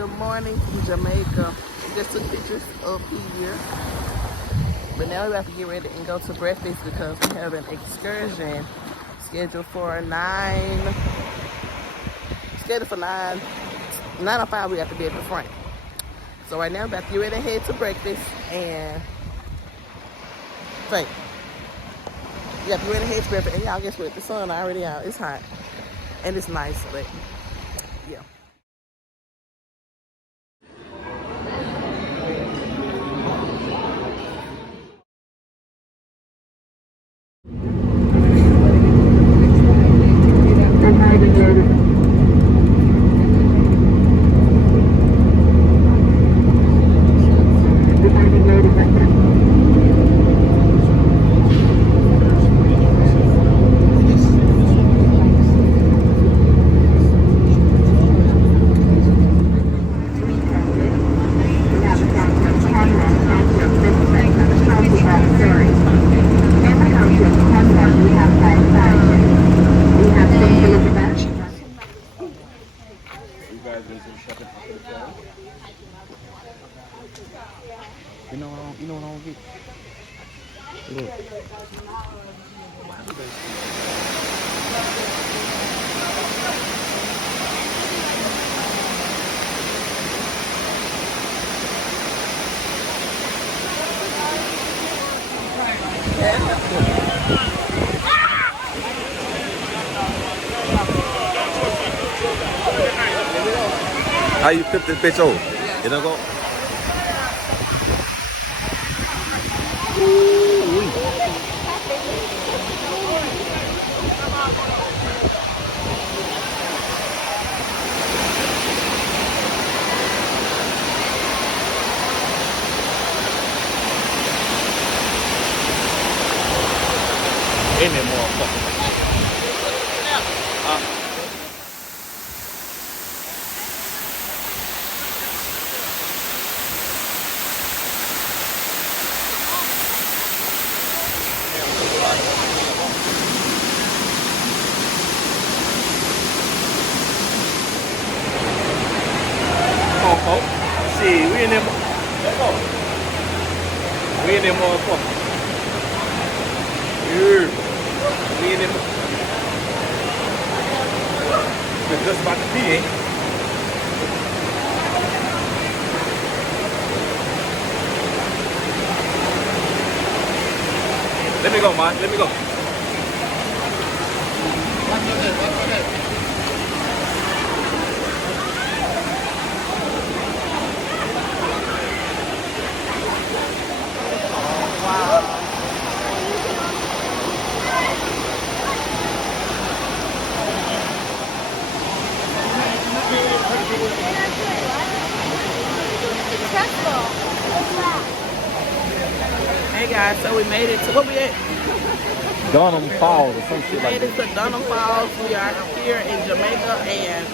good morning from Jamaica. We just took pictures up here. But now we have to get ready and go to breakfast because we have an excursion scheduled for 9. Scheduled for 9:05. We have to be at the front. So right now we're about to get ready and head to breakfast and think. We have to get ready and head to breakfast. And y'all, guess what? The sun already out. It's hot. And it's nice, but yeah. You know what I don't get? Look. How you flip this bitch over? You don't go? In there, motherfucker. Come on, folks. Shit, we in there. Let's go. We in there, motherfucker. Yeah. We in there. We're just about to pee, eh? Let me go, man. Let me go. Hey guys, so we made it to what we at? DunnWaterFall or some shit like that. We made it to DunnWaterFall. We are here in Jamaica, and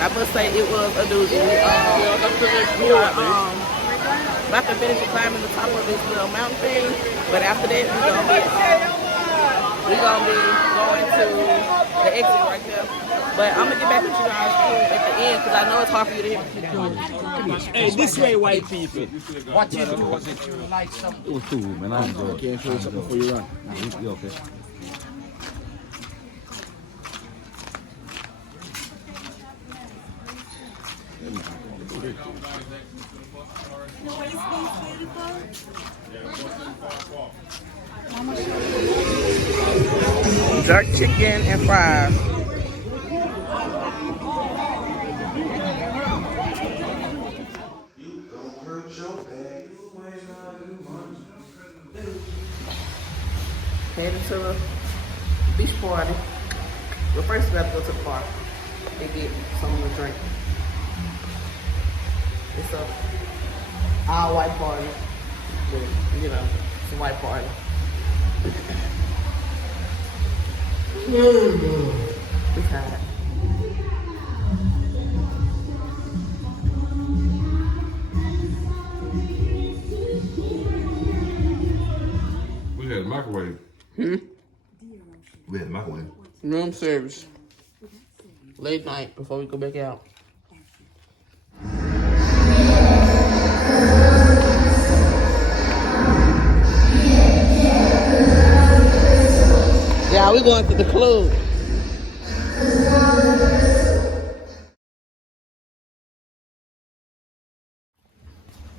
I must say it was a doozy. We are about to finish climbing the top of this little mountain thing, but after that we're gonna be going to the exit right there. But I'm gonna get back with you guys at the end because I know it's hard for you to hear. Hey, this way, white people. What is it? Was it you like something? It was too, man. I enjoyed it. Can't show something before you run. You okay? Jerk chicken and fries. Headed to the beach party. Well, first we have to go to the bar and get something to drink. It's a all white party, but you know, it's a white party. We tired. We had a microwave. Hmm? We had a microwave. Room service. late night before we go back out. Yeah, we going to the club.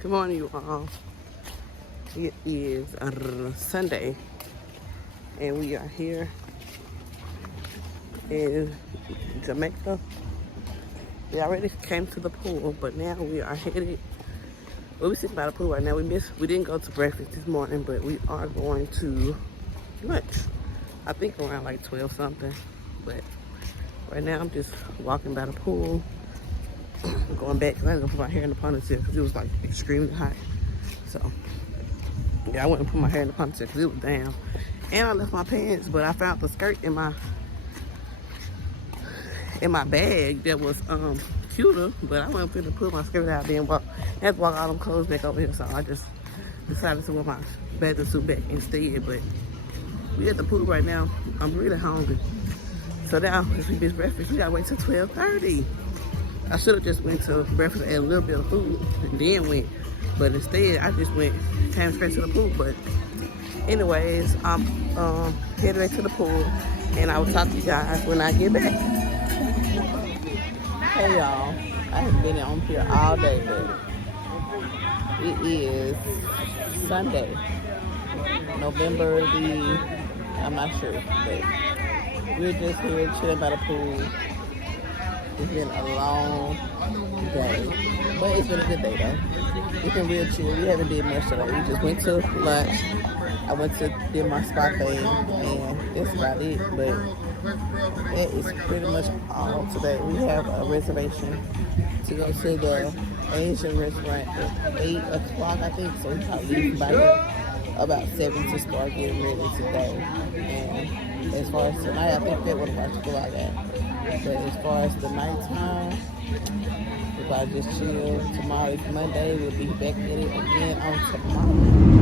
Good morning, you all. It is Sunday, and we are here in Jamaica. We already came to the pool, but now we are headed. Well, we're sitting by the pool right now. We didn't go to breakfast this morning, but we are going to lunch. I think around like 12 something. But right now I'm just walking by the pool. I'm going back because I was gonna put my hair in the ponytail because it was like extremely hot. So yeah, I went and put my hair in the ponytail because it was down. And I left my pants, but I found the skirt in my bag that was cuter, but I wasn't finna put my skirt out there and walk. I had to walk all them clothes back over here, so I just decided to wear my bathing suit back instead. But we at the pool right now. I'm really hungry. So now, if we miss breakfast, we gotta wait till 12:30. I should have just went to breakfast and ate a little bit of food and then went. But instead, I just came straight to the pool. But anyways, I'm headed back to the pool, and I will talk to you guys when I get back. Hey y'all, I have been on here all day, but it is Sunday, November I'm not sure, but we're just here chilling by the pool. It's been a long day, but it's been a good day though. It's been real chill. We haven't did much today. We just went to lunch. I went to do my spa thing, and that's about it. But that is pretty much all today. We have a reservation to go to the Asian restaurant at 8 o'clock, I think. So we probably leave by about 7 to start getting ready today. And as far as tonight, I think that would have watched go out there. But as far as the nighttime, we'll probably just chill. Tomorrow is Monday. We'll be back at it again on tomorrow.